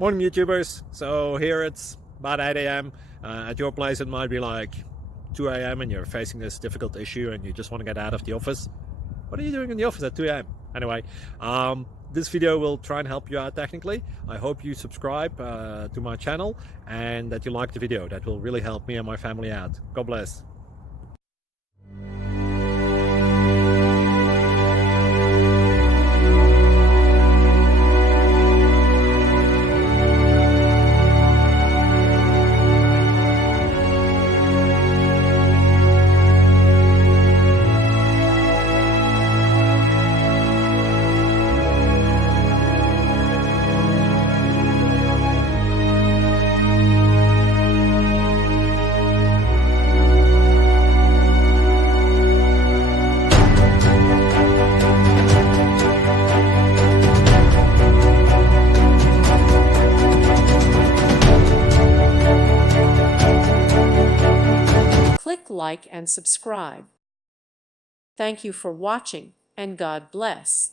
Morning YouTubers. So here it's about 8 a.m. At your place it might be like 2 a.m. and you're facing this difficult issue and you just want to get out of the office. What are you doing in the office at 2 a.m.? Anyway, this video will try and help you out technically. I hope you subscribe to my channel and that you like the video. That will really help me and my family out. God bless. Click like and subscribe. Thank you for watching, and God bless.